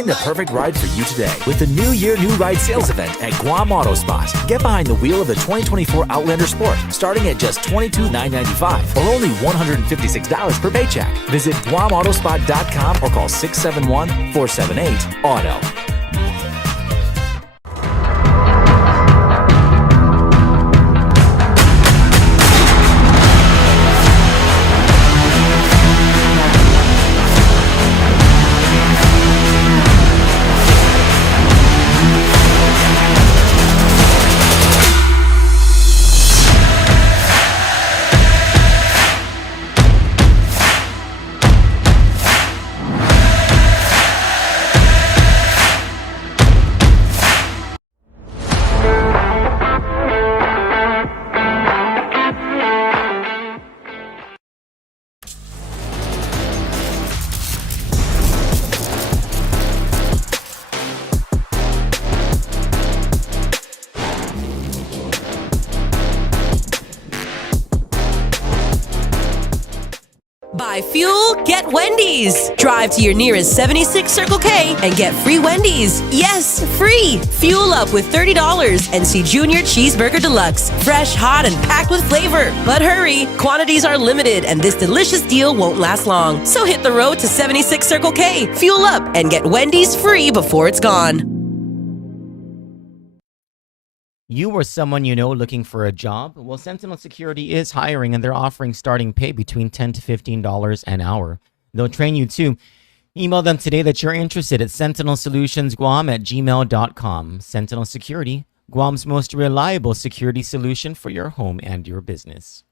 Find the perfect ride for you today with the New Year New Ride sales event at Guam Auto Spot. Get behind the wheel of the 2024 Outlander Sport starting at just $22,995 or only $156 per paycheck. Visit GuamAutospot.com or call 671-478-AUTO. Buy fuel, get Wendy's. Drive to your nearest 76 Circle K and get free Wendy's. Yes, free. Fuel up with $30 and see Junior Cheeseburger Deluxe. Fresh, hot, and packed with flavor. But hurry, quantities are limited and this delicious deal won't last long. So hit the road to 76 Circle K, fuel up, and get Wendy's free before it's gone. You or someone you know looking for a job? Well, Sentinel Security is hiring and they're offering starting pay between $10 to $15 an hour. They'll train you too. Email them today that you're interested at sentinelsolutionsguam@gmail.com. Sentinel Security, Guam's most reliable security solution for your home and your business.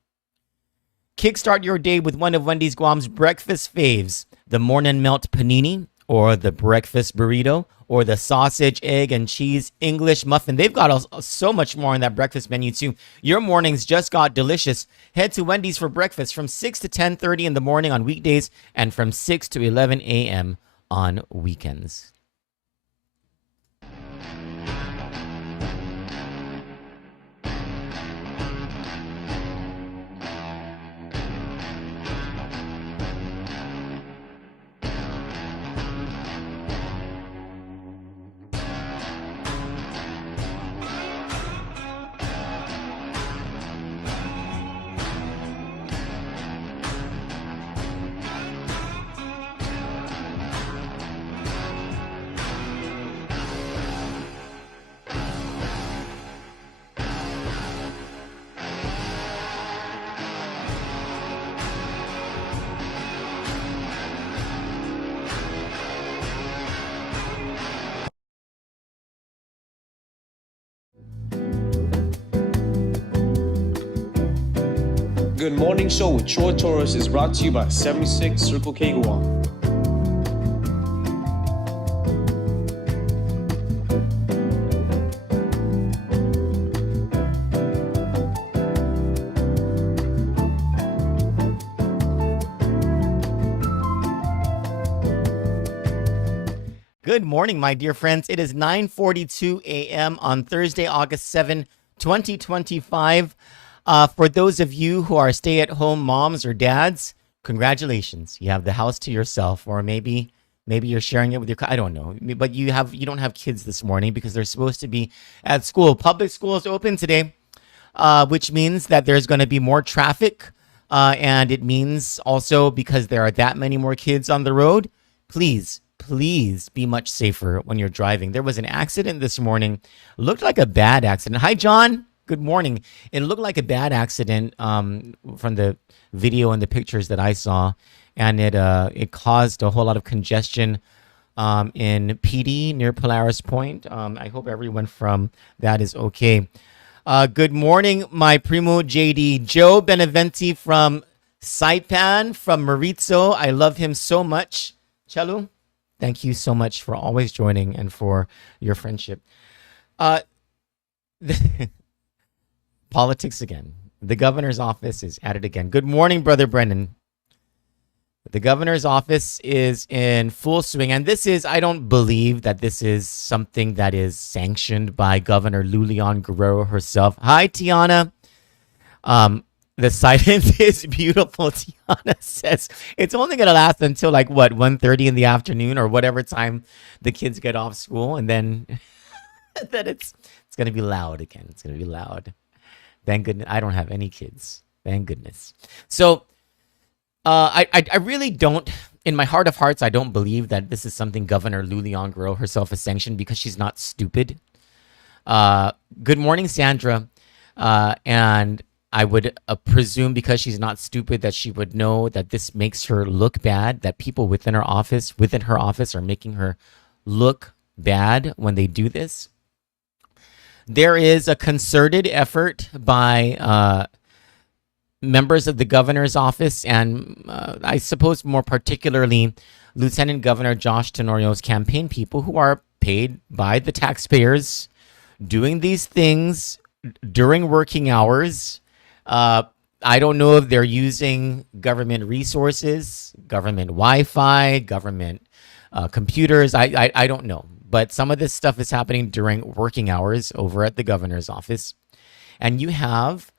Kickstart your day with one of Wendy's Guam's breakfast faves, the Morning Melt Panini, or the breakfast burrito, or the sausage, egg, and cheese English muffin. They've got so much more on that breakfast menu, too. Your mornings just got delicious. Head to Wendy's for breakfast from 6 to 10:30 in the morning on weekdays and from 6 to 11 a.m. on weekends. Good Morning Show with Troy Torres is brought to you by 76 Circle K Guam. Good morning, my dear friends. It is 9:42 a.m. on Thursday, August 7, 2025. For those of you who are stay-at-home moms or dads, congratulations. You have the house to yourself, or maybe you're sharing it with your, I don't know, but you don't have kids this morning because they're supposed to be at school. Public school is open today, which means that there's going to be more traffic, and it means also because there are that many more kids on the road, please be much safer when you're driving. There was an accident this morning. Looked like a bad accident. Hi, John. Good morning. It looked like a bad accident from the video and the pictures that I saw, and it caused a whole lot of congestion in PD near Polaris Point. I hope everyone from that is okay. Good morning, my primo JD. Joe Beneventi from Saipan, from Maritzo. I love him so much. Chalu, thank you so much for always joining and for your friendship. Politics again. The governor's office is at it again. Good morning, Brother Brennan. The governor's office is in full swing. And this is, I don't believe that this is something that is sanctioned by Governor Lulian Guerrero herself. Hi, Tiana. The silence is beautiful, Tiana says. It's only going to last until like what, 1:30 in the afternoon or whatever time the kids get off school, and then then it's going to be loud again. It's going to be loud. Thank goodness I don't have any kids. Thank goodness. So I really don't, in my heart of hearts, I don't believe that this is something Governor Lulian Guerrero herself has sanctioned, because she's not stupid. Good morning, Sandra. And I would presume, because she's not stupid, that she would know that this makes her look bad, that people within her office are making her look bad when they do this. There is a concerted effort by members of the governor's office, and I suppose more particularly Lieutenant Governor Josh Tenorio's campaign people, who are paid by the taxpayers, doing these things during working hours. I don't know if they're using government resources, government Wi-Fi, government computers. I don't know. But some of this stuff is happening during working hours over at the governor's office. And you have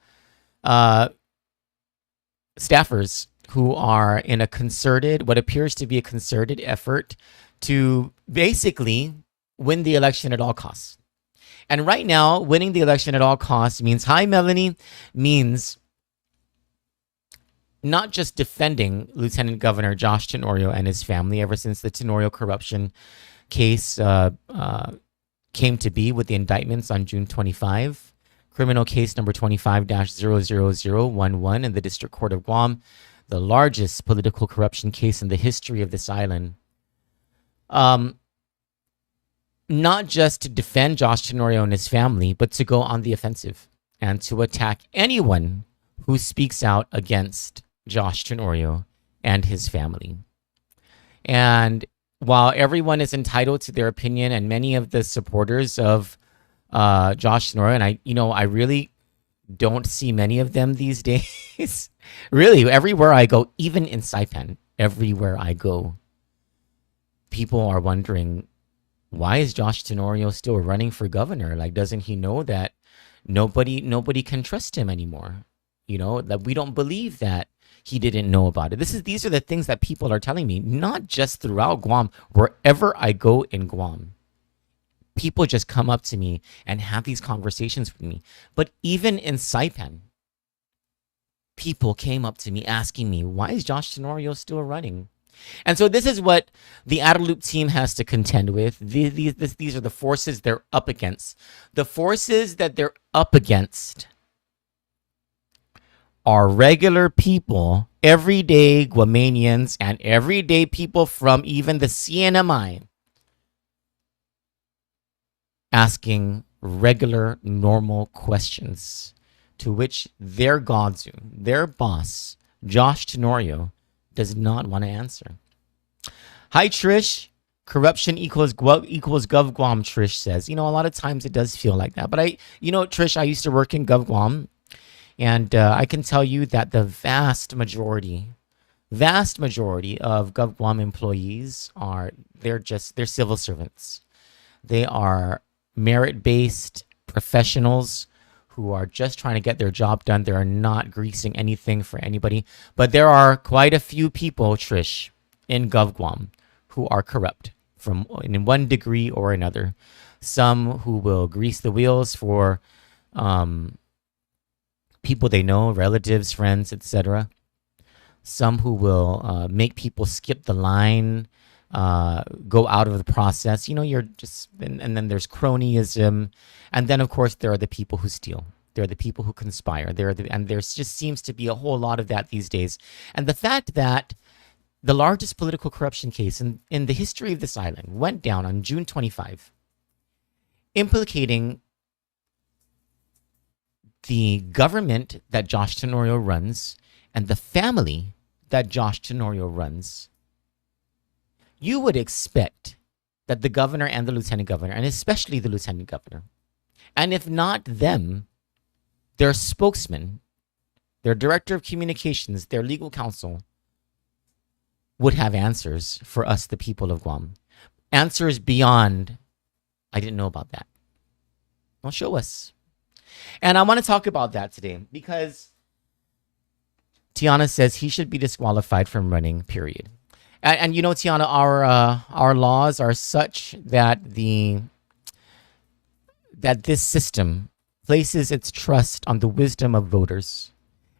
staffers who are in a concerted, what appears to be a concerted effort to basically win the election at all costs. And right now, winning the election at all costs means, hi, Melanie, means not just defending Lieutenant Governor Josh Tenorio and his family ever since the Tenorio corruption case came to be with the indictments on June 25, criminal case number 25-00011 in the District Court of Guam, the largest political corruption case in the history of this island. Not just to defend Josh Tenorio and his family, but to go on the offensive and to attack anyone who speaks out against Josh Tenorio and his family. And while everyone is entitled to their opinion, and many of the supporters of Josh Tenorio, and I really don't see many of them these days. Really, everywhere I go, even in Saipan, everywhere I go, people are wondering, why is Josh Tenorio still running for governor? Like, doesn't he know that nobody can trust him anymore? That we don't believe that he didn't know about it. These are the things that people are telling me, not just throughout Guam, wherever I go in Guam. People just come up to me and have these conversations with me. But even in Saipan, people came up to me asking me, why is Josh Tenorio still running? And so this is what the Adelup team has to contend with. These are the forces they're up against. The forces that they're up against are regular people, everyday Guamanians, and everyday people from even the CNMI asking regular, normal questions to which their Godzu, their boss, Josh Tenorio, does not want to answer. Hi, Trish. Corruption equals Gov Guam, Trish says. A lot of times it does feel like that. But Trish, I used to work in Gov Guam, and I can tell you that the vast majority of Gov Guam employees they're civil servants. They are merit-based professionals who are just trying to get their job done. They are not greasing anything for anybody. But there are quite a few people, Trish, in Gov Guam who are corrupt in one degree or another. Some who will grease the wheels for people they know, relatives, friends, etc. Some who will make people skip the line, go out of the process. You're just, and then there's cronyism. And then, of course, there are the people who steal. There are the people who conspire. And there just seems to be a whole lot of that these days. And the fact that the largest political corruption case in the history of this island went down on June 25, implicating the government that Josh Tenorio runs and the family that Josh Tenorio runs, you would expect that the governor and the lieutenant governor, and especially the lieutenant governor, and if not them, their spokesman, their director of communications, their legal counsel, would have answers for us, the people of Guam. Answers beyond, I didn't know about that. Well, show us. And I want to talk about that today because Tiana says he should be disqualified from running, period. And you know, Tiana, our laws are such that this system places its trust on the wisdom of voters.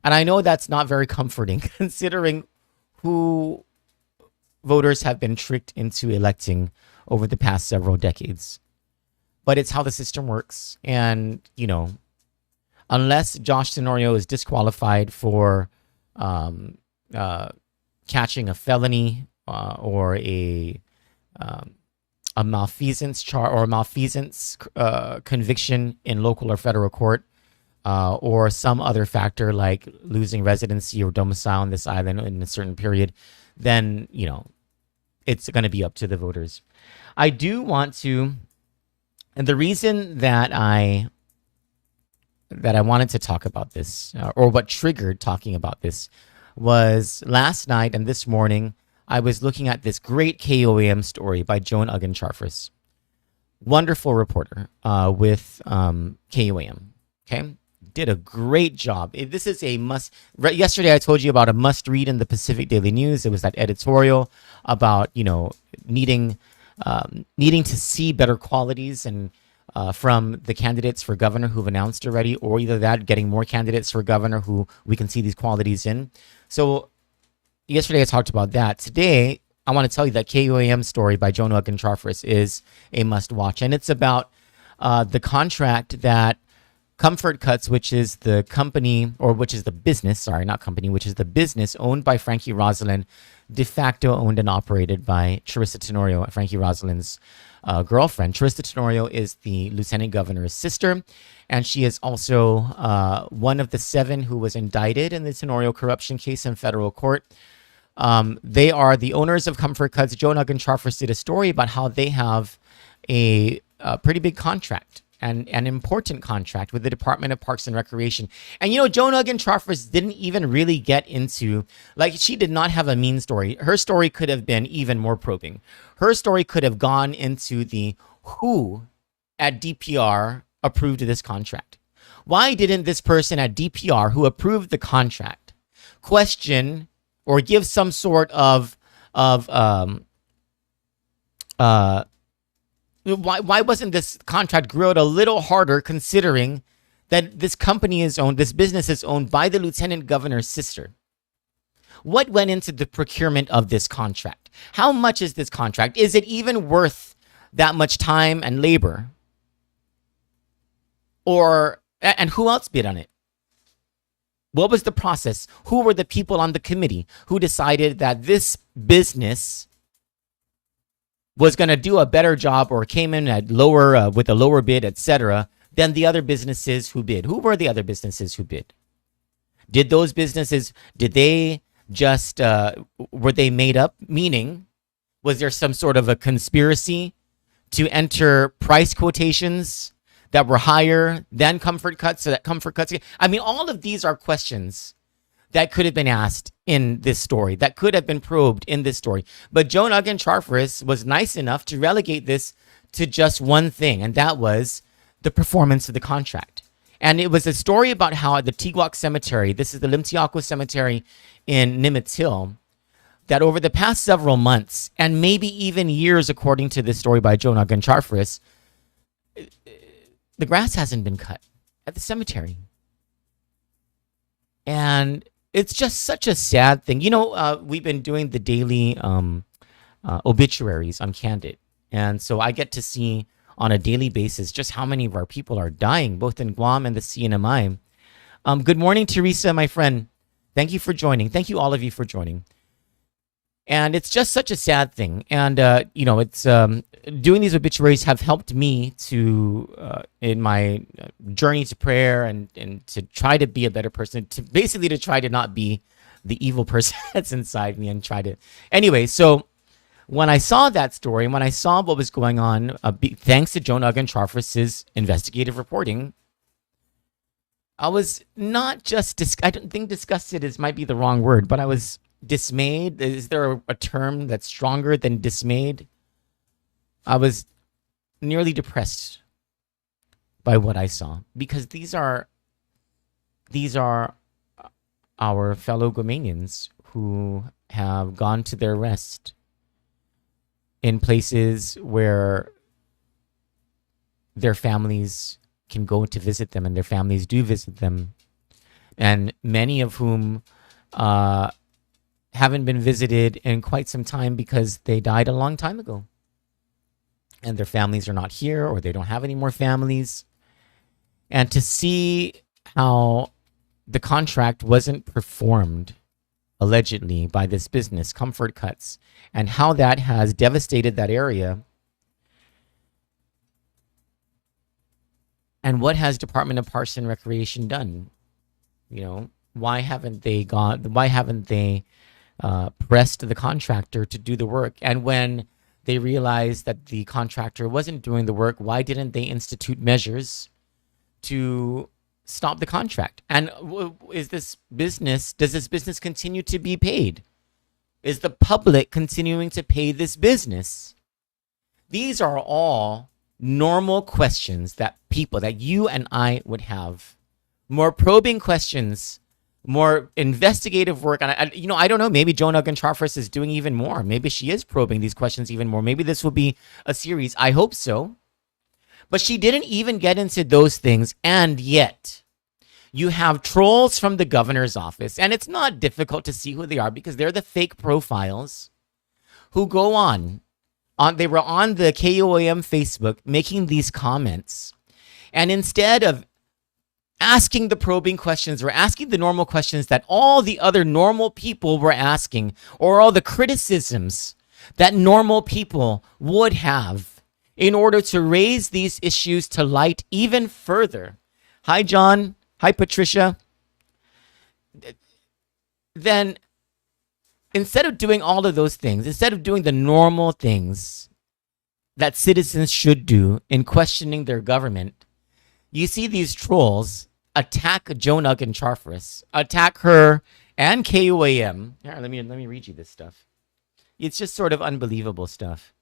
And I know that's not very comforting considering who voters have been tricked into electing over the past several decades. But it's how the system works. And, you know, unless Josh Tenorio is disqualified for catching a felony or a malfeasance charge or a malfeasance conviction in local or federal court, or some other factor like losing residency or domicile on this island in a certain period, then, you know, it's going to be up to the voters. I do want to, and the reason that I wanted to talk about this, or what triggered talking about this, was last night and this morning, I was looking at this great KOAM story by Joan Uggan-Charfris. Wonderful reporter with KOAM. Okay, did a great job. This is a must. Yesterday, I told you about a must read in the Pacific Daily News. It was that editorial about, you know, needing to see better qualities and from the candidates for governor who've announced already, or either that, getting more candidates for governor who we can see these qualities in. So yesterday I talked about that. Today, I want to tell you that KOAM story by Joan Uggan-Charfris is a must watch. And it's about the contract that Comfort Cuts, which is the company, or which is the business, sorry, not company, which is the business owned by Frankie Rosalind, de facto owned and operated by Charissa Tenorio, Frankie Rosalind's girlfriend. Charissa Tenorio is the lieutenant governor's sister, and she is also one of the 7 who was indicted in the Tenorio corruption case in federal court. They are the owners of Comfort Cuts. Joan Uggan-Charfris did a story about how they have a pretty big contract, and an important contract with the Department of Parks and Recreation. And, you know, Joan Uggan-Charfris didn't even really get into, like, she did not have a mean story. Her story could have been even more probing. Her story could have gone into the who at DPR approved this contract. Why didn't this person at DPR who approved the contract question or give some sort of why wasn't this contract grilled a little harder, considering that this company is owned, this business is owned by the lieutenant governor's sister? What went into the procurement of this contract? How much is this contract? Is it even worth that much time and labor? And who else bid on it? What was the process? Who were the people on the committee who decided that this business was going to do a better job or came in at lower with a lower bid, etc., than the other businesses who bid? Who were the other businesses who bid? Did those businesses, did they just, were they made up? Meaning, was there some sort of a conspiracy to enter price quotations that were higher than Comfort Cuts, so that Comfort Cuts? I mean, all of these are questions that could have been asked in this story, that could have been probed in this story. But Joan Uggan-Charfris was nice enough to relegate this to just one thing, and that was the performance of the contract. And it was a story about how at the Tiguac Cemetery, this is the Limtiaco Cemetery in Nimitz Hill, that over the past several months, and maybe even years, according to this story by Joan Uggan-Charfris, the grass hasn't been cut at the cemetery. And it's just such a sad thing. You know, we've been doing the daily obituaries on Kandit. And so I get to see on a daily basis just how many of our people are dying, both in Guam and the CNMI. Good morning, Teresa, my friend. Thank you for joining. Thank you, all of you, for joining. And it's just such a sad thing. And, you know, it's doing these obituaries have helped me to, in my journey to prayer and to try to be a better person, to basically to try to not be the evil person that's inside me and try to. Anyway, so when I saw that story, when I saw what was going on, thanks to Joan Uggan-Charfris's investigative reporting, I was not just, I don't think disgusted might be the wrong word, but I was dismayed. Is there a term that's stronger than dismayed? I was nearly depressed by what I saw, because these are our fellow Guamanians who have gone to their rest in places where their families can go to visit them, and their families do visit them, and many of whom haven't been visited in quite some time because they died a long time ago, and their families are not here, or they don't have any more families. And to see how the contract wasn't performed, allegedly, by this business, Comfort Cuts, and how that has devastated that area. And what has Department of Parks and Recreation done? You know, why haven't they pressed the contractor to do the work? And when they realized that the contractor wasn't doing the work, why didn't they institute measures to stop the does this business continue to be paid? Is the public continuing to pay this business? These are all normal questions that you and I would have. More probing questions, more investigative work. And I don't know, maybe Jonah Gonçalves is doing even more. Maybe she is probing these questions even more. Maybe this will be a series. I hope so. But she didn't even get into those things. And yet you have trolls from the governor's office. And it's not difficult to see who they are because they're the fake profiles who go on. They were on the KOAM Facebook making these comments. And instead of asking the probing questions or asking the normal questions that all the other normal people were asking, or all the criticisms that normal people would have in order to raise these issues to light even further. Hi, John. Hi, Patricia. Then instead of doing all of those things, instead of doing the normal things that citizens should do in questioning their government, you see these trolls attack Jonah Gonçalves, attack her and KOAM. Here, let me read you this stuff. It's just sort of unbelievable stuff.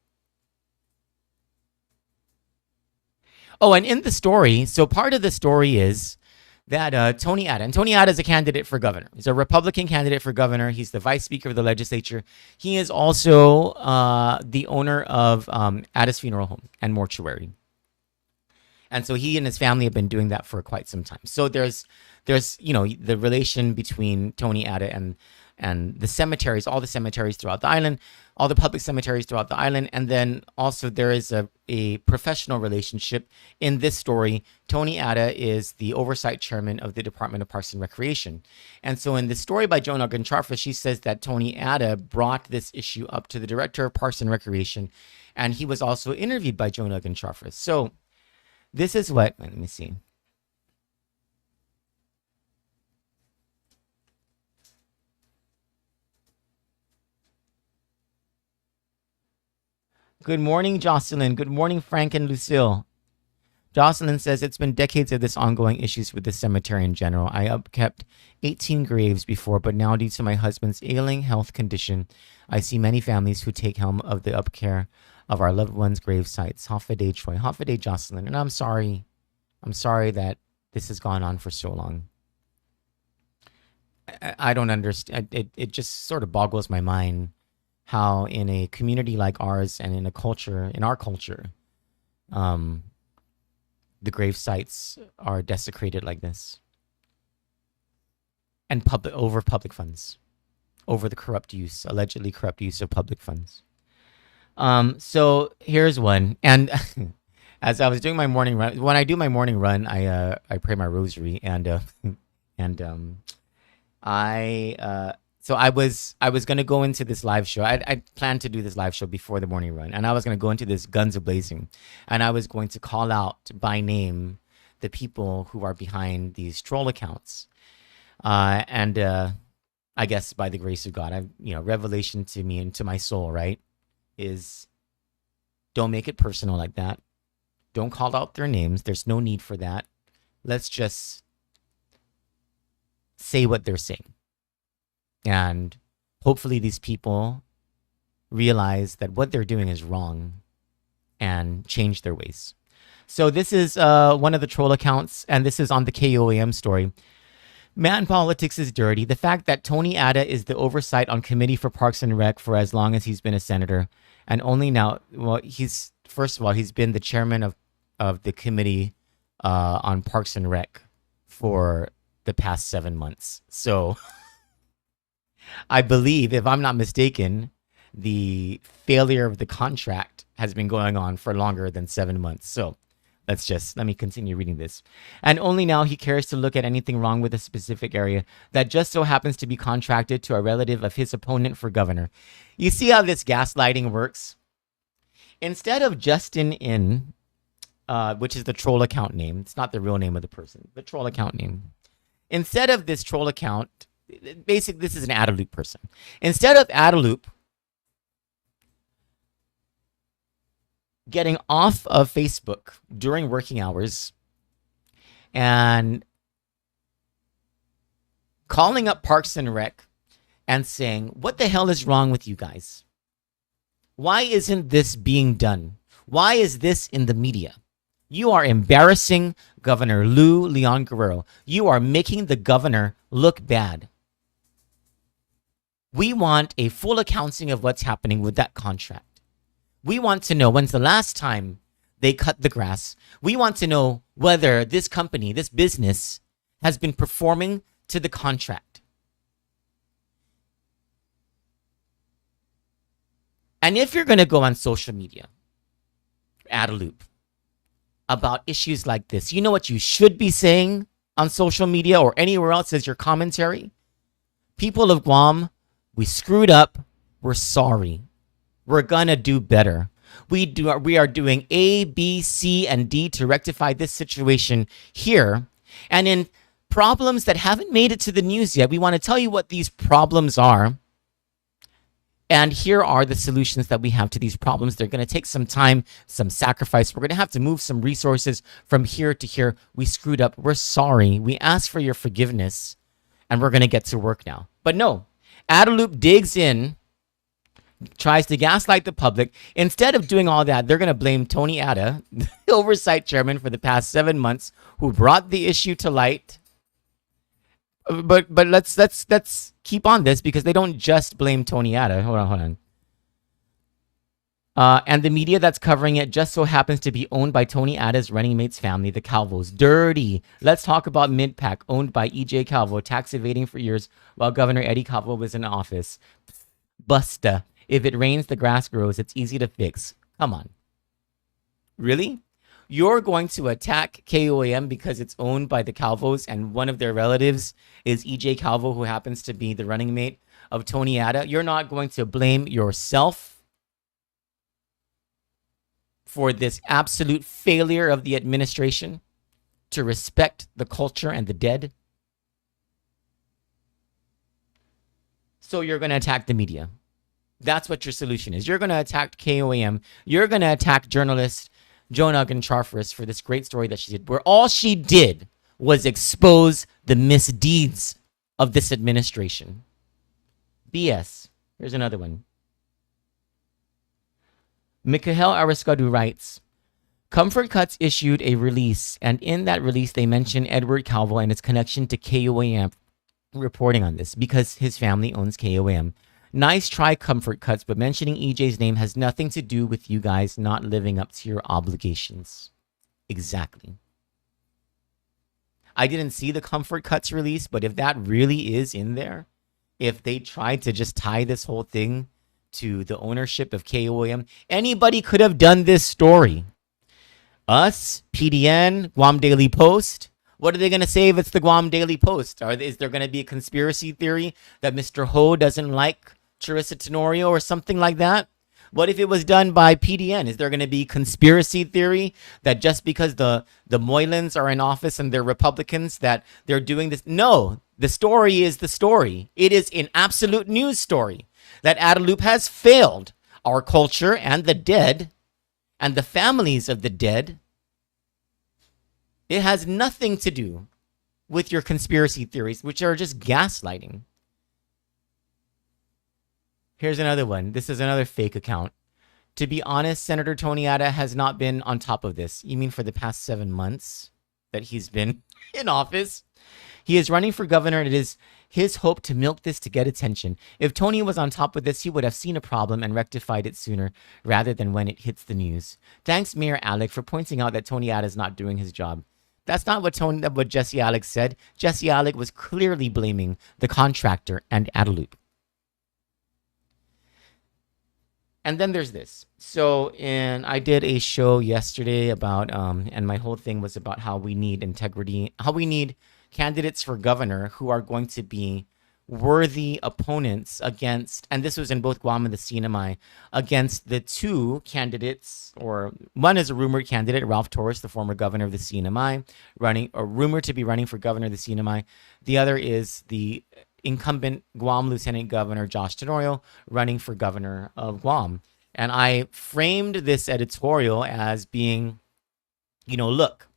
Oh, and in the story, so part of the story is that Tony Atta, and Tony Atta is a candidate for governor. He's a Republican candidate for governor. He's the vice speaker of the legislature. He is also the owner of Atta's Funeral Home and Mortuary. And so he and his family have been doing that for quite some time. So there's the relation between Tony Atta and the cemeteries, all the cemeteries throughout the island, all the public cemeteries throughout the island. And then also there is a professional relationship. In this story, Tony Atta is the oversight chairman of the Department of Parks and Recreation. And so in the story by Jonah Gonçalves, she says that Tony Atta brought this issue up to the director of Parks and Recreation, and he was also interviewed by Jonah Gonçalves. So this is what, let me see. Good morning, Jocelyn. Good morning, Frank and Lucille. Jocelyn says, it's been decades of this ongoing issues with the cemetery in general. I upkept 18 graves before, but now due to my husband's ailing health condition, I see many families who take helm of the upcare of our loved ones' grave sites. Hafaday, Troy. Hafaday, Jocelyn. And I'm sorry that this has gone on for so long. I don't understand. It just sort of boggles my mind how in a community like ours and in our culture, the grave sites are desecrated like this. And over public funds, over the allegedly corrupt use of public funds. So here's one. And as I was doing my morning run, when I do my morning run, I pray my rosary, so I was going to go into this live show. I planned to do this live show before the morning run, and I was going to go into this guns a-blazing, and I was going to call out by name the people who are behind these troll accounts. I guess by the grace of God, revelation to me and to my soul, right, is don't make it personal like that. Don't call out their names. There's no need for that. Let's just say what they're saying. And hopefully these people realize that what they're doing is wrong and change their ways. So this is one of the troll accounts, and this is on the KOAM story. Man, politics is dirty. The fact that Tony Atta is the oversight on committee for Parks and Rec for as long as he's been a senator, and only now, well, he's first of all, he's been the chairman of the committee on Parks and Rec for the past 7 months. So I believe, if I'm not mistaken, the failure of the contract has been going on for longer than 7 months. So let me continue reading this. And only now he cares to look at anything wrong with a specific area that just so happens to be contracted to a relative of his opponent for governor. You see how this gaslighting works? Instead of Justin In, which is the troll account name, it's not the real name of the person, the troll account name. Instead of this troll account, basically this is an Adaloop person. Instead of Adaloop getting off of Facebook during working hours and calling up Parks and Rec and saying, what the hell is wrong with you guys? Why isn't this being done? Why is this in the media? You are embarrassing Governor Lou Leon Guerrero. You are making the governor look bad. We want a full accounting of what's happening with that contract. We want to know when's the last time they cut the grass. We want to know whether this company, this business, has been performing to the contract. And if you're going to go on social media, add a loop about issues like this, you know what you should be saying on social media or anywhere else as your commentary? People of Guam, we screwed up. We're sorry. We're going to do better. We are doing A, B, C, and D to rectify this situation here. And in problems that haven't made it to the news yet, we want to tell you what these problems are. And here are the solutions that we have to these problems. They're going to take some time, some sacrifice. We're going to have to move some resources from here to here. We screwed up. We're sorry. We ask for your forgiveness, and we're going to get to work now. But no, Adaloop digs in, tries to gaslight the public. Instead of doing all that, they're going to blame Tony Atta, the oversight chairman for the past 7 months, who brought the issue to light. But let's keep on this, because they don't just blame Tony Atta. Hold on. And the media that's covering it just so happens to be owned by Tony Atta's running mate's family, the Calvos. Dirty. Let's talk about Midpac, owned by E.J. Calvo, tax evading for years while Governor Eddie Calvo was in office. Busta. If it rains, the grass grows. It's easy to fix. Come on. Really? You're going to attack KOAM because it's owned by the Calvos and one of their relatives is E.J. Calvo, who happens to be the running mate of Tony Atta. You're not going to blame yourself for this absolute failure of the administration to respect the culture and the dead. So you're going to attack the media. That's what your solution is. You're going to attack KOAM. You're going to attack journalist Jonah Gunchafaris for this great story that she did, where all she did was expose the misdeeds of this administration. BS. Here's another one. Mikhail Arascadu writes, Comfort Cuts issued a release, and in that release they mention Edward Calvo and its connection to KOAM reporting on this because his family owns KOAM. Nice try, Comfort Cuts, but mentioning EJ's name has nothing to do with you guys not living up to your obligations. Exactly. I didn't see the Comfort Cuts release, but if that really is in there, if they tried to just tie this whole thing to the ownership of KOAM, anybody could have done this story. Us, PDN, Guam Daily Post. What are they going to say if it's the Guam Daily Post? Is there going to be a conspiracy theory that Mr. Ho doesn't like Charissa Tenorio or something like that? What if it was done by PDN? Is there going to be conspiracy theory that just because the Moylans are in office and they're Republicans that they're doing this? No, the story is the story. It is an absolute news story that Adaloop has failed our culture and the dead and the families of the dead. It has nothing to do with your conspiracy theories, which are just gaslighting. Here's another one. This is another fake account. To be honest, Senator Tony Atta has not been on top of this. You mean for the past 7 months that he's been in office? He is running for governor, and it is his hope to milk this to get attention. If Tony was on top of this, he would have seen a problem and rectified it sooner rather than when it hits the news. Thanks, Mayor Alec, for pointing out that Tony Ada is not doing his job. That's not what Jesse Alec said. Jesse Alec was clearly blaming the contractor and Adeloop. And then there's this. So I did a show yesterday about, and my whole thing was about how we need integrity, how we need candidates for governor who are going to be worthy opponents against, and this was in both Guam and the CNMI, against the two candidates, or one is a rumored candidate, Ralph Torres, the former governor of the CNMI, rumored to be running for governor of the CNMI. The other is the incumbent Guam Lieutenant Governor Josh Tenorio running for governor of Guam. And I framed this editorial as being, look,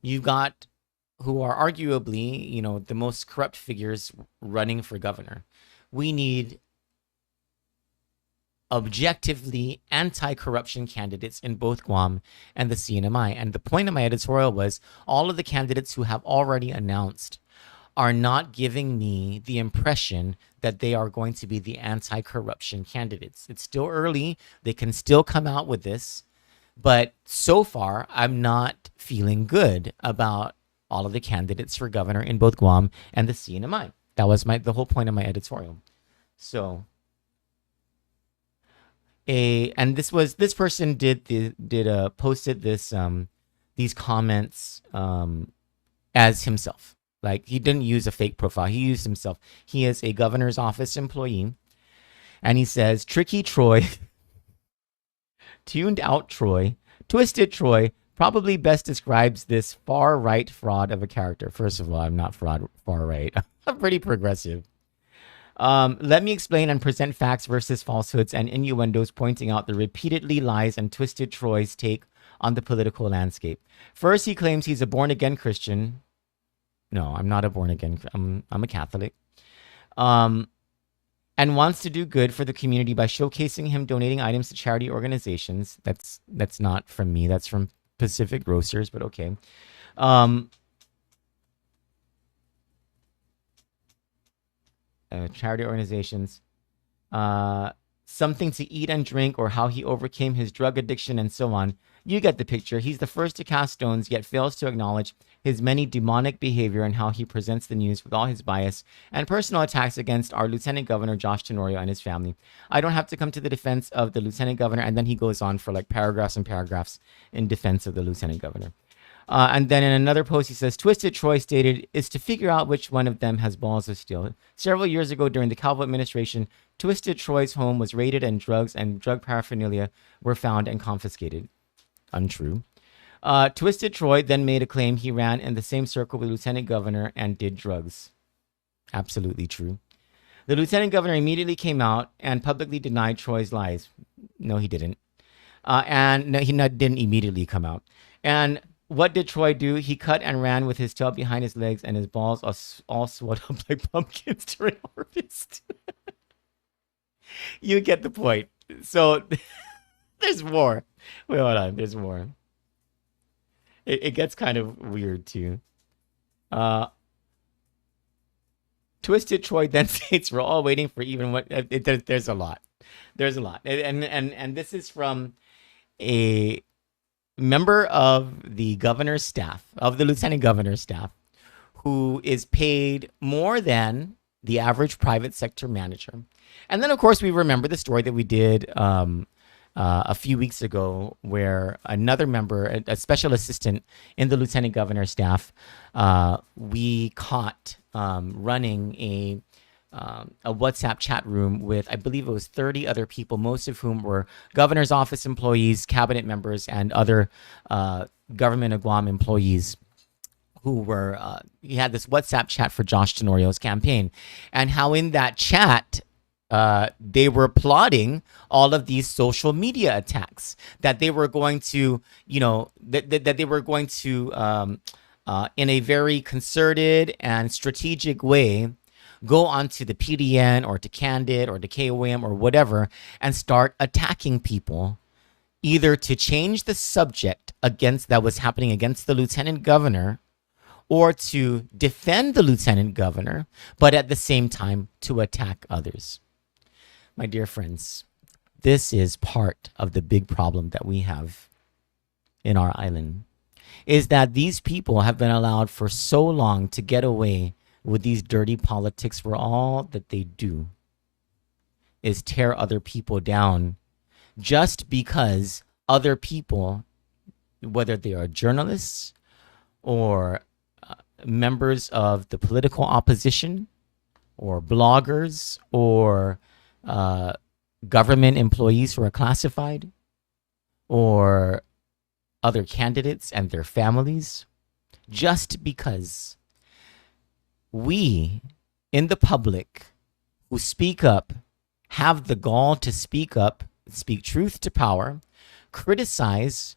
you've got who are arguably, the most corrupt figures running for governor. We need objectively anti-corruption candidates in both Guam and the CNMI. And the point of my editorial was all of the candidates who have already announced are not giving me the impression that they are going to be the anti-corruption candidates. It's still early. They can still come out with this. But so far, I'm not feeling good about all of the candidates for governor in both Guam and the CNMI. That was the whole point of my editorial. So, and this person posted these comments as himself. Like, he didn't use a fake profile. He used himself. He is a governor's office employee, and he says, "Tricky Troy, tuned out Troy, twisted Troy." Probably best describes this far-right fraud of a character. First of all, I'm not far-right. I'm pretty progressive. Let me explain and present facts versus falsehoods and innuendos, pointing out the repeatedly lies and twisted Troy's take on the political landscape. First, he claims he's a born-again Christian. No, I'm not a born-again. I'm a Catholic. And wants to do good for the community by showcasing him donating items to charity organizations. That's not from me. That's from Pacific Grocers, but okay. Charity organizations, something to eat and drink, or how he overcame his drug addiction and so on. You get the picture. He's the first to cast stones, yet fails to acknowledge his many demonic behavior and how he presents the news with all his bias and personal attacks against our Lieutenant Governor Josh Tenorio and his family. I don't have to come to the defense of the Lieutenant Governor, and then he goes on for like paragraphs and paragraphs in defense of the Lieutenant Governor. And then in another post, he says, Twisted Troy stated, is to figure out which one of them has balls of steel. Several years ago during the Calvo administration, Twisted Troy's home was raided and drugs and drug paraphernalia were found and confiscated. Untrue. Twisted Troy then made a claim he ran in the same circle with Lieutenant Governor and did drugs. Absolutely true. The Lieutenant Governor immediately came out and publicly denied Troy's lies. No, he didn't. And no, didn't immediately come out. And what did Troy do? He cut and ran with his tail behind his legs and his balls all swelled up like pumpkins during harvest. You get the point. So there's more. Wait, hold on. There's more. It gets kind of weird too. Twisted Troy then states we're all waiting for even what. There's a lot. There's a lot, and this is from a member of the governor's staff, of the lieutenant governor's staff, who is paid more than the average private sector manager. And then, of course, we remember the story that we did a few weeks ago where another member, a special assistant in the lieutenant governor's staff, we caught running a WhatsApp chat room with, I believe it was 30 other people, most of whom were governor's office employees, cabinet members, and other government of Guam employees who were, he had this WhatsApp chat for Josh Tenorio's campaign, and how in that chat, they were plotting all of these social media attacks that they were going to, that they were going to, in a very concerted and strategic way, go onto the PDN or to Kandit or to KOM or whatever and start attacking people, either to change the subject against that was happening against the lieutenant governor, or to defend the lieutenant governor, but at the same time to attack others. My dear friends, this is part of the big problem that we have in our island, is that these people have been allowed for so long to get away with these dirty politics where all that they do is tear other people down just because other people, whether they are journalists or members of the political opposition or bloggers or government employees who are classified or other candidates and their families, just because we in the public who speak up have the gall to speak up, speak truth to power, criticize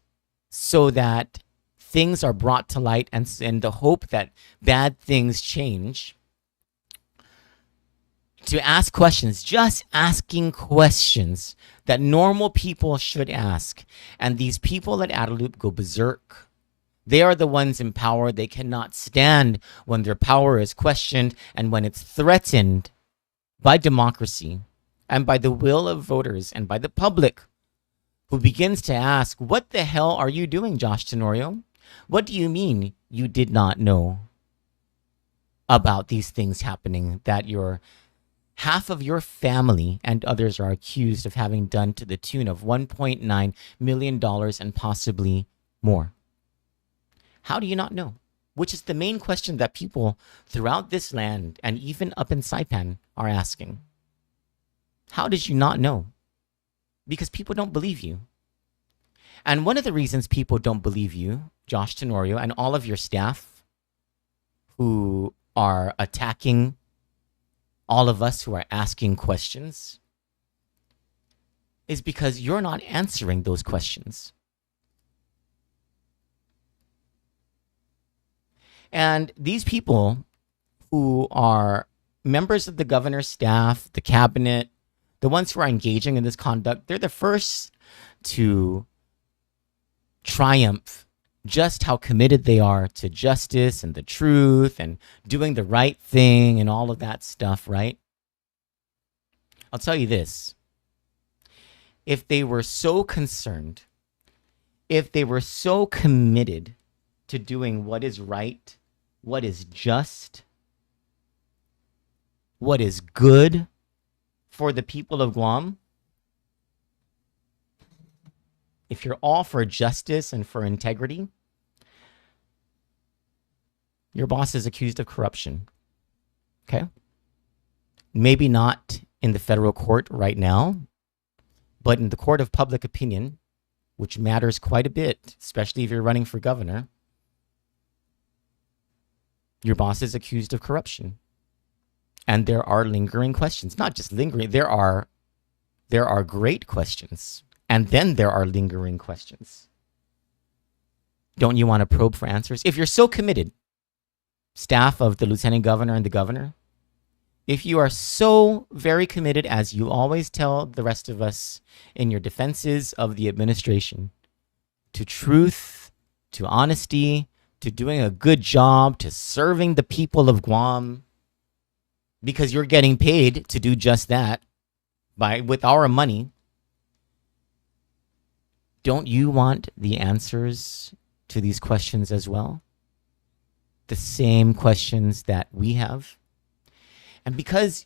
so that things are brought to light and in the hope that bad things change, to ask questions, just asking questions that normal people should ask. And these people at Adelup go berserk. They are the ones in power. They cannot stand when their power is questioned and when it's threatened by democracy and by the will of voters and by the public, who begins to ask, what the hell are you doing, Josh Tenorio? What do you mean you did not know about these things happening that half of your family and others are accused of having done to the tune of $1.9 million and possibly more? How do you not know? Which is the main question that people throughout this land and even up in Saipan are asking. How did you not know? Because people don't believe you. And one of the reasons people don't believe you, Josh Tenorio, and all of your staff who are attacking all of us who are asking questions, is because you're not answering those questions. And these people who are members of the governor's staff, the cabinet, the ones who are engaging in this conduct, they're the first to triumph just how committed they are to justice and the truth and doing the right thing and all of that stuff, right? I'll tell you this. If they were so concerned, if they were so committed to doing what is right, what is just, what is good for the people of Guam, if you're all for justice and for integrity, your boss is accused of corruption. Okay? Maybe not in the federal court right now, but in the court of public opinion, which matters quite a bit, especially if you're running for governor, your boss is accused of corruption. And there are lingering questions. Not just lingering, there are great questions. And then there are lingering questions. Don't you want to probe for answers? If you're so committed, staff of the lieutenant governor and the governor, if you are so very committed, as you always tell the rest of us in your defenses of the administration, to truth, to honesty, to doing a good job, to serving the people of Guam, because you're getting paid to do just that with our money, don't you want the answers to these questions as well? The same questions that we have? And because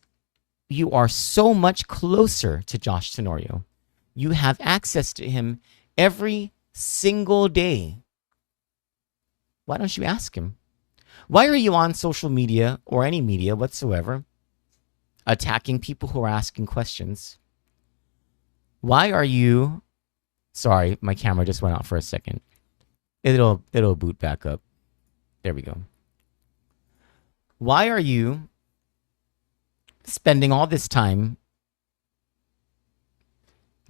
you are so much closer to Josh Tenorio, you have access to him every single day. Why don't you ask him? Why are you on social media or any media whatsoever attacking people who are asking questions? Why are you... Sorry, my camera just went out for a second. It'll boot back up. There we go. Why are you spending all this time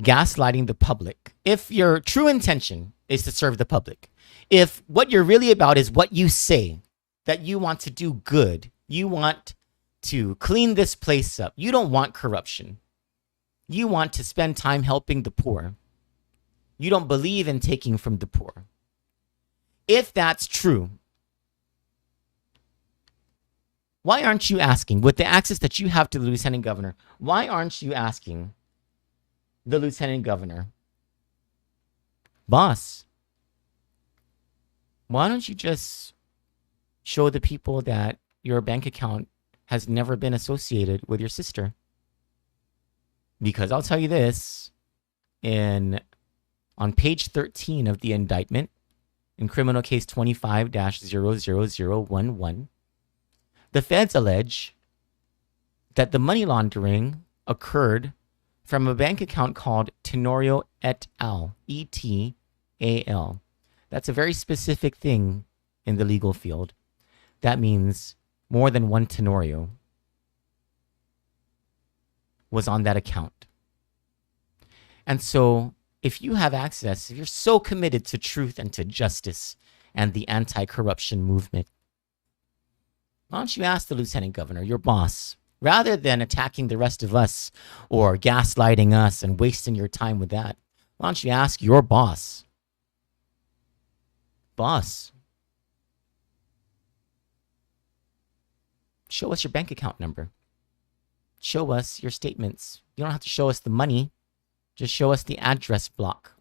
gaslighting the public if your true intention is to serve the public? If what you're really about is what you say, that you want to do good, you want to clean this place up, you don't want corruption, you want to spend time helping the poor, you don't believe in taking from the poor. If that's true, Why aren't you asking, with the access that you have to the lieutenant governor, why aren't you asking the lieutenant governor, boss, why don't you just show the people that your bank account has never been associated with your sister? Because I'll tell you this, on page 13 of the indictment, in criminal case 25-00011, the feds allege that the money laundering occurred from a bank account called Tenorio et al. E-T-A-L. That's a very specific thing in the legal field. That means more than one Tenorio was on that account. And so if you have access, if you're so committed to truth and to justice and the anti-corruption movement, why don't you ask the lieutenant governor, your boss, rather than attacking the rest of us or gaslighting us and wasting your time with that, why don't you ask your boss, show us your bank account number. Show us your statements. You don't have to show us the money. Just show us the address block.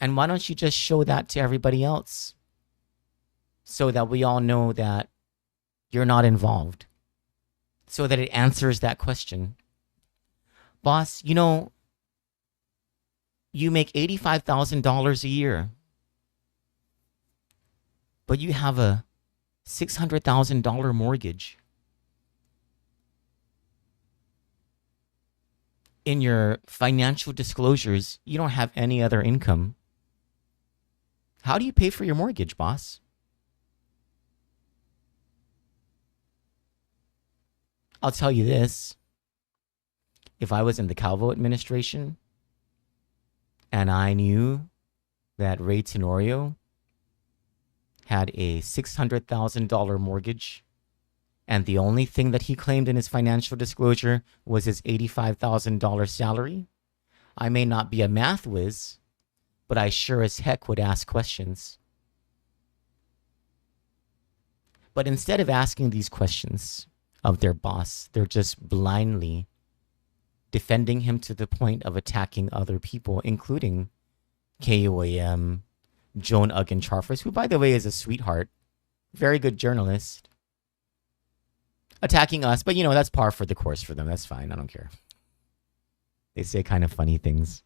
And why don't you just show that to everybody else so that we all know that you're not involved, so that it answers that question. Boss, you know, you make $85,000 a year, but you have a $600,000 mortgage. In your financial disclosures, you don't have any other income. How do you pay for your mortgage, boss? I'll tell you this. If I was in the Calvo administration and I knew that Ray Tenorio had a $600,000 mortgage, and the only thing that he claimed in his financial disclosure was his $85,000 salary, I may not be a math whiz, but I sure as heck would ask questions. But instead of asking these questions of their boss, they're just blindly defending him to the point of attacking other people, including KUAM, Joan Uggen-Charfers, who, by the way, is a sweetheart, very good journalist, attacking us. But, you know, that's par for the course for them. That's fine. I don't care. They say kind of funny things.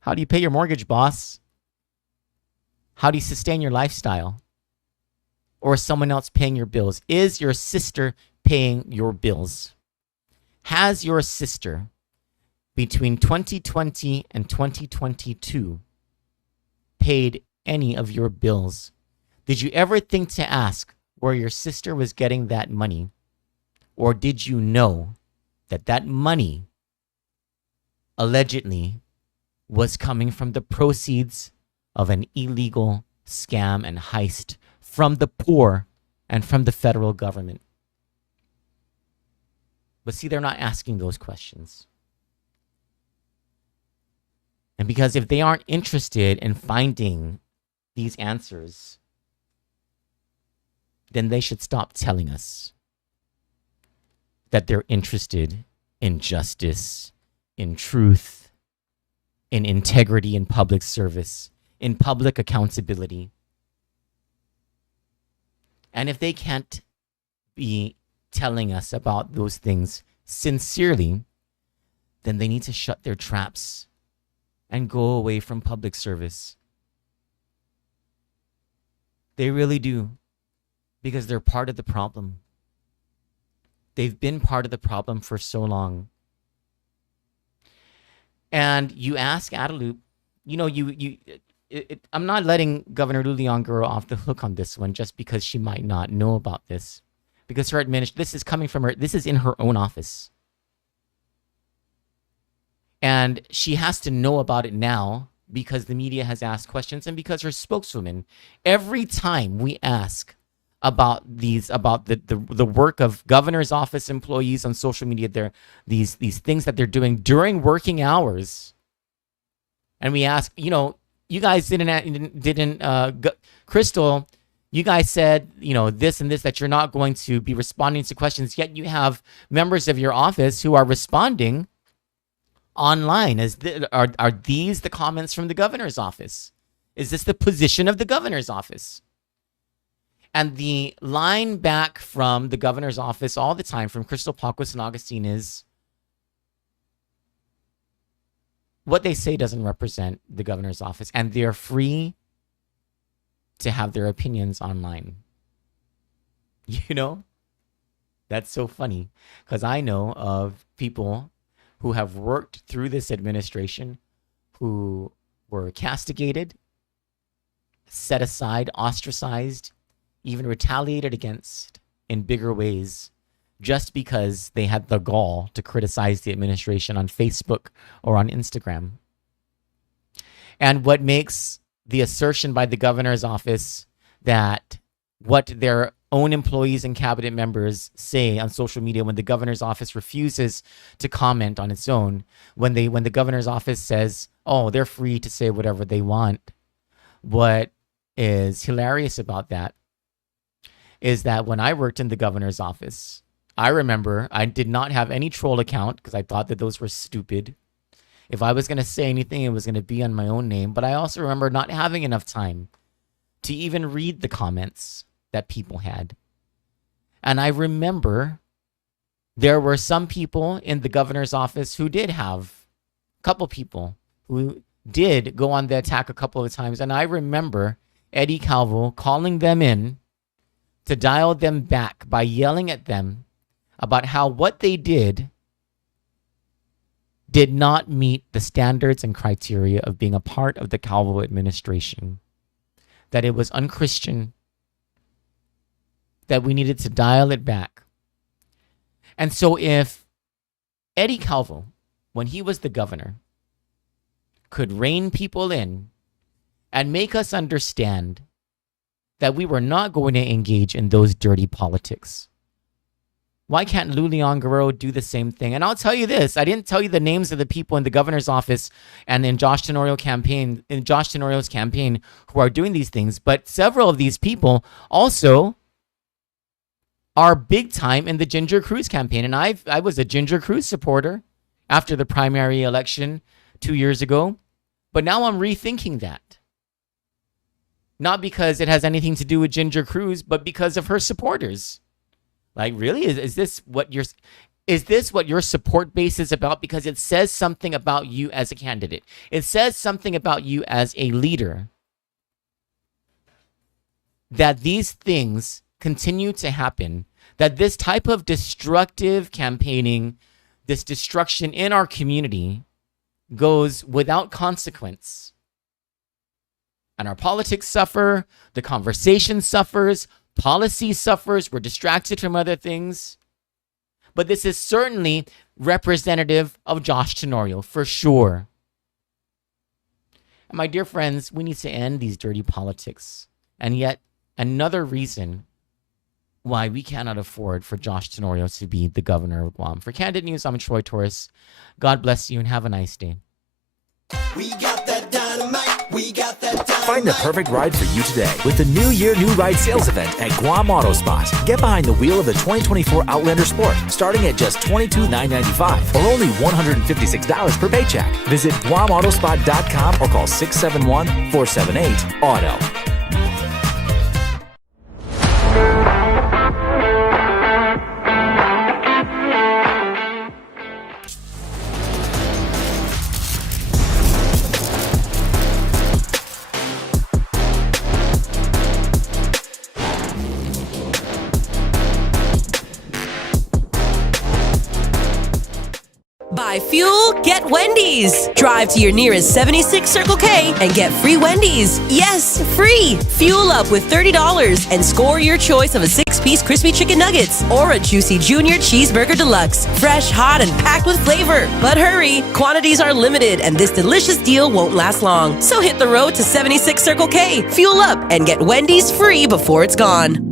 How do you pay your mortgage, boss? How do you sustain your lifestyle? Or is someone else paying your bills? Is your sister paying your bills? Has your sister, between 2020 and 2022, paid any of your bills? Did you ever think to ask where your sister was getting that money? Or did you know that that money allegedly was coming from the proceeds of an illegal scam and heist from the poor and from the federal government? But see, they're not asking those questions. And because if they aren't interested in finding these answers, then they should stop telling us that they're interested in justice, in truth, in integrity, in public service, in public accountability. And if they can't be telling us about those things sincerely, then they need to shut their traps and go away from public service. They really do, because they're part of the problem. They've been part of the problem for so long. And you ask Adelup, you know, I'm not letting Governor Lulianguro off the hook on this one just because she might not know about this. Because her this is coming from her, this is in her own office. And she has to know about it now because the media has asked questions and because her spokeswoman, every time we ask about the work of governor's office employees on social media, these things that they're doing during working hours, and we ask, you know, you guys Crystal, You guys said, this and this, that you're not going to be responding to questions, yet you have members of your office who are responding online. Are these the comments from the governor's office? Is this the position of the governor's office? And the line back from the governor's office all the time from Crystal Palquis and Augustine is, what they say doesn't represent the governor's office, and they're free to have their opinions online. That's so funny, because I know of people who have worked through this administration who were castigated, set aside, ostracized, even retaliated against in bigger ways, just because they had the gall to criticize the administration on Facebook or on Instagram. And what makes the assertion by the governor's office that what their own employees and cabinet members say on social media, when the governor's office refuses to comment on its own, when the governor's office says, oh, they're free to say whatever they want, what is hilarious about that is that when I worked in the governor's office, I remember I did not have any troll account because I thought that those were stupid. If I was going to say anything, it was going to be on my own name. But I also remember not having enough time to even read the comments that people had. And I remember there were some people in the governor's office who did have, a couple people who did go on the attack a couple of times. And I remember Eddie Calvo calling them in to dial them back by yelling at them about how what they did not meet the standards and criteria of being a part of the Calvo administration, that it was unchristian, that we needed to dial it back. And so if Eddie Calvo, when he was the governor, could rein people in and make us understand that we were not going to engage in those dirty politics, why can't Lulian Guerrero do the same thing? And I'll tell you this, I didn't tell you the names of the people in the governor's office and in Josh Tenorio's campaign who are doing these things, but several of these people also are big time in the Ginger Cruz campaign. And I was a Ginger Cruz supporter after the primary election 2 years ago, but now I'm rethinking that. Not because it has anything to do with Ginger Cruz, but because of her supporters. Like, really? Is this what your support base is about? Because it says something about you as a candidate. It says something about you as a leader. That these things continue to happen. That this type of destructive campaigning, this destruction in our community goes without consequence. And our politics suffer, the conversation suffers, policy suffers, we're distracted from other things. But this is certainly representative of Josh Tenorio, for sure. And my dear friends, we need to end these dirty politics. And yet, another reason why we cannot afford for Josh Tenorio to be the governor of Guam. For Kandit News, I'm Troy Torres. God bless you and have a nice day. We got that dynamite. We got that dynamite. Find the perfect ride for you today with the New Year New Ride sales event at Guam Auto Spot. Get behind the wheel of the 2024 Outlander Sport, starting at just $22,995 or only $156 per paycheck. Visit GuamAutospot.com or call 671-478-AUTO. Buy fuel, get Wendy's. Drive to your nearest 76 Circle K and get free Wendy's. Yes, free. Fuel up with $30 and score your choice of a 6-piece crispy chicken nuggets or a juicy junior cheeseburger deluxe. Fresh, hot, and packed with flavor. But hurry, quantities are limited and this delicious deal won't last long. So hit the road to 76 Circle K, fuel up, and get Wendy's free before it's gone.